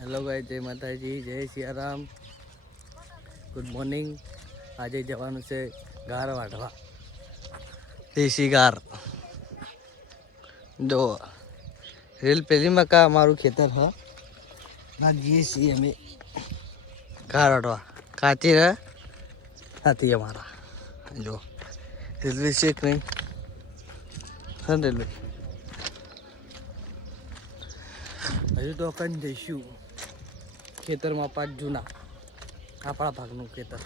Hello guys, જય માતાજી, જય સિયારામ, ગુડ મોર્નિંગ. આજે જવાનું છે ગાર વાઢવા, દેશી ગાર. જો રેલ પેલીમાં કા અમારું ખેતર હ ના જઈએ છીએ અમે ગાર વાઢવા. કાચી રહે નથી અમારા. જો રેલવે છે કે નહીં? સન રેલવે હજુ તો કઈ જઈશું ખેતરમાં. 5 જૂના આપણા ભાગનું ખેતર.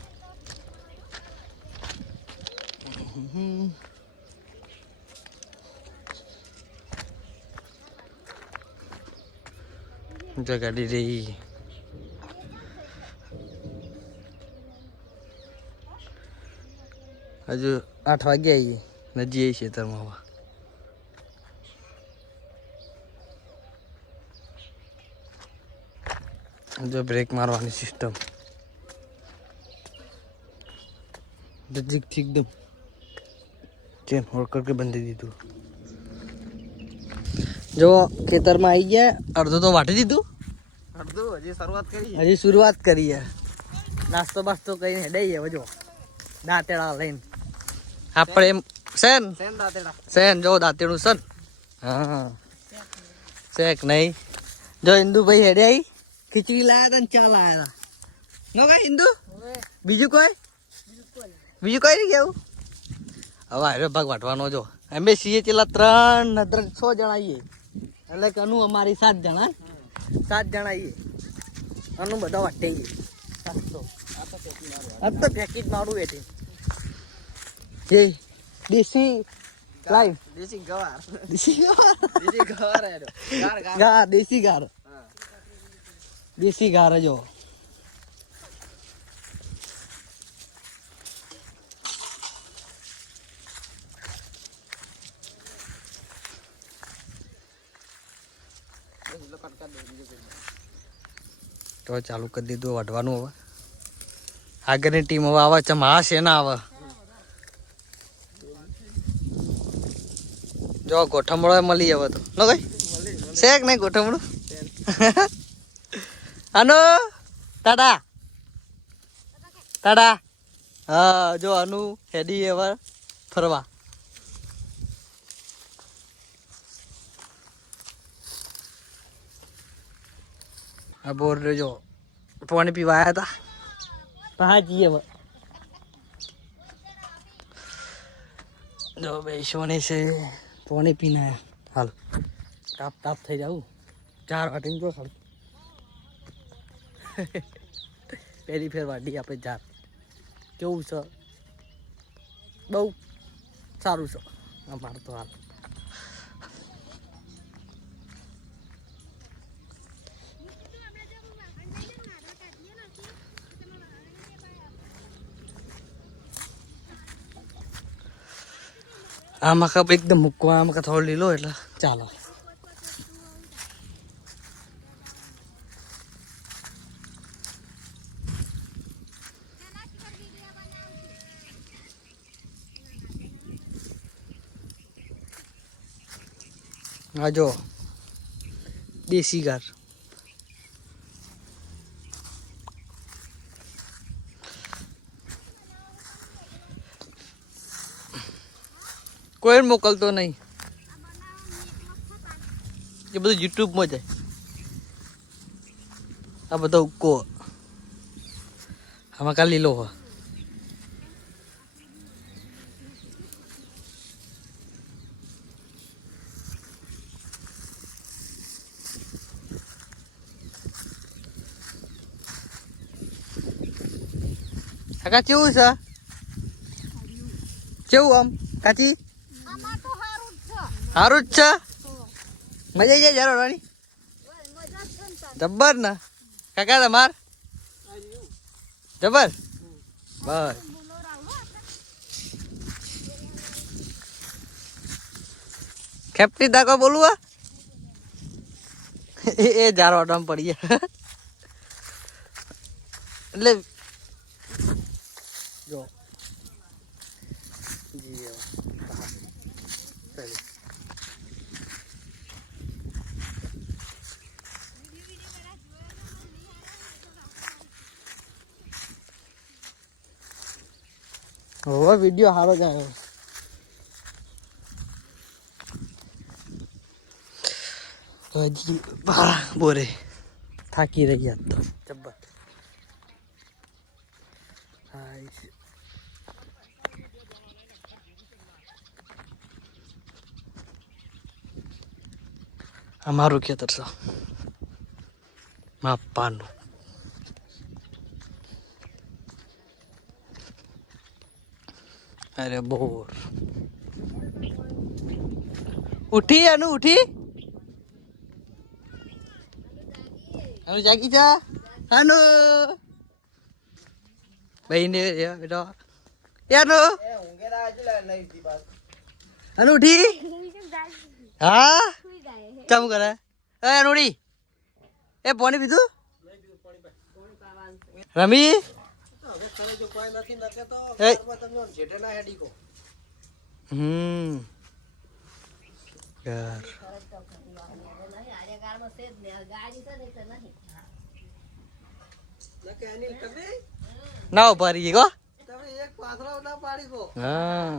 ગાડી રહી. હજુ 8 વાગે આવીએ ને જઈએ ખેતરમાં. जो ब्रेक मारवानी सिस्टम एकदम चेन होल्ड करके बंद दीधु. जो खेतर में आई गया अर्धो तो वाटी दीधु. अर्धो हजी शुरुआत करी है. नास्तो बास्तो कहीं हेडाई है. जो दातेड़ा लईन आपणे सेन सेन जो दातेड़ू सन. हाँ सेक नहीं. जो इंदु भाई हेडे आई खिचड़ी लाया था, चा लाया था. नो का इंदु बीजू कोई नहीं गया. હવે આરે ભાગ વાટવાનો. જો અમે છીએ ચેલા 6 જણા આવીએ એટલે કે અનુ અમારી 7 જણા આવીએ. અનુ બધા વાટે આ તો પેકેજ મારું એથી જે દેશી લાઈવ દેશી ગવાર દેશી ગાર જો. તો ચાલુ કરી દીધું વાઢવાનું. હવે આગળની ટીમ હવે આવે છે. આ છે ના આવે. જો ગોઠમડો મળી હવે તો નો કઈ શેક નહીં ગોઠમડું. અનુ ટાટા ટાટા. હા જો અનુ હેડી હવે ફરવા. આ બોર જો પાણી પીવા આવ્યા હતા. હા જઈએ હવે. જો બેસવાની છે પાણી પીને આવ્યા. હાલ તાપ થઈ જાવ 4 વાટીને જો ખાલી પહેલી ફેર વાડી આપણે 4. કેવું છે? બહુ સારું છે અમારે તો. હાલ આમાં કપ એકદમ મૂકવા. આમાં થોડો લીલો એટલે ચાલો. આ જો દેશી ગાર. કોઈ મોકલતો નહીં. એ બધું યુટ્યુબમાં જાય. આ બધો ઉકો આમાં કા લીલો હોય. કાકા કેવું છે? કેવું આમ કાચી? સારું જ છે. મજા આવી જાય જરા રાણી. જબ્બર ને કાકા તમાર જબર. બસ ખેપટી દાકો બોલું. એ જારો આટામાં પડી ગયા એટલે જો જી હવે વિડીયો સારો જ આવ્યો. હજી બોરે થાકી રહ્યા તો જબ્બર. અમારું ખેતર છે માપાનું. અરે બોર ઉઠી અનુ ઉઠી અનુ જાગી જા અનુ બહીને બેટા અનુ અનુ ઉઠી હા ચમ કરે એ અનુડી એ પાણી પીધું રમી ના ઉપાડી ગો હા